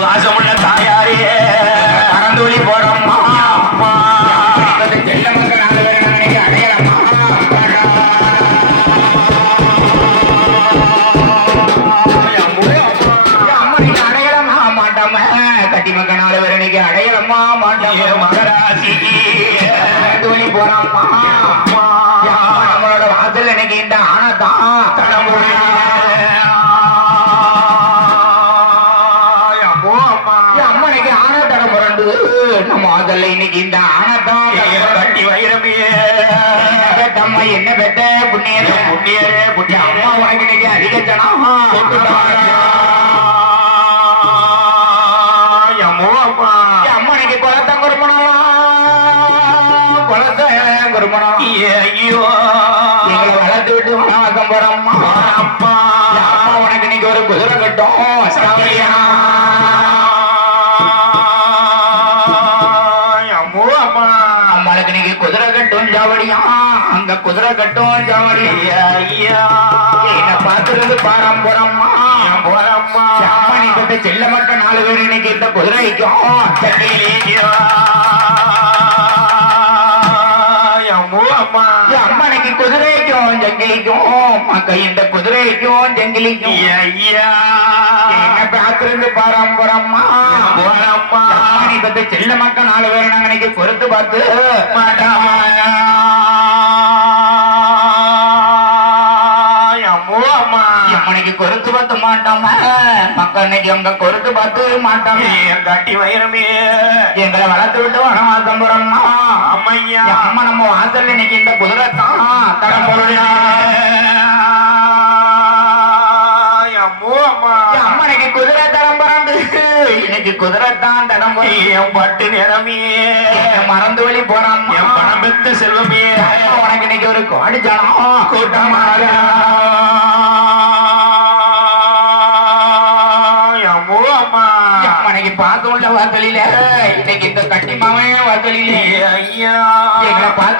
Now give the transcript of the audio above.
வாசமுள்ள தாயாரே பரந்தோலி போறோம்மா அம்மா செல்ல மக்கள் நாலு பேரை நான் நினைக்க அடையலாமா அம்மனுக்கு அடையலாமா மாட்டாம கட்டி மக்கள் நாலு பேரை மாட்டாம மகராசி பரந்தோலி போறோம்மா அம்மனுக்கு ஆன தட முரண்டு நம்ம வாசல்ல இன்னைக்கு இந்த ஆனதான் ஏ கட்டி வைரமே. தம்மா என்ன பெத்த புண்ணியரே? புண்ணியரே புண்ணிய அம்மா இன்னைக்கு அதிக ஜனம். அம்மோ. அம்மா அம்மனுக்கு குளத்த குருமணம் குளத்த குருமணம் ஏ ஐயோ. எங்களை வளர்த்து விட்டு வனவாக்கம் போறோம்மா அம்மா. அம்மா. உனக்கு இன்னைக்கு ஒரு குதிரை கட்டும். ஜாவடியா அங்க குதிரை கட்டும் ஜாவடியா ஐயா. என்ன பார்த்துருந்து பாரம்பரம்மா போறம்மா அம்மா நீ கொண்ட செல்ல மட்டும் நாலு பேர் இன்னைக்கு இந்த குதிரைக்கும். அம்மோ அம்மா. அம்மனைக்கு குதிரைக்கும் ஜங்கிலிக்கும். இந்த குதிரைக்கும் ஜங்கிலிக்கும். ஐயா. என்ன பார்த்திருந்து பாரம்பரம்மா போறம்மா அம்மனை கொண்ட செல்ல மக்கள் நாலு பேர் நாங்க இன்னைக்கு பொறுத்து பார்த்து. அம்மோ அம்மனைக்கு பொறுத்து பார்த்து மாட்டோமா? மக்கள் இன்னைக்கு அங்க பொறுத்து பார்த்து மாட்டோமே? கட்டி வைரமே. எங்களை வளர்த்து விட்டு வனவாசம் போறோம்மா அம்மையா. அம்மா நம்ம வாசல்ல இன்னைக்கு இந்த குதிரை தான் அம்மா அம்மனைக்கு குதிரை பறந்து இன்னைக்கு குதிரை தான் என் பட்டு நிறமே. மறந்து வழி போறான் என் பணம் பெத்த செல்வமே. உனக்கு இன்னைக்கு ஒரு கோடி ஜனம். கூட்டமாக பார்த்து உள்ள வாசலில. இன்னைக்கு இந்த கட்டி மாமைய வாசலில. ஐயா. எங்களை பார்த்து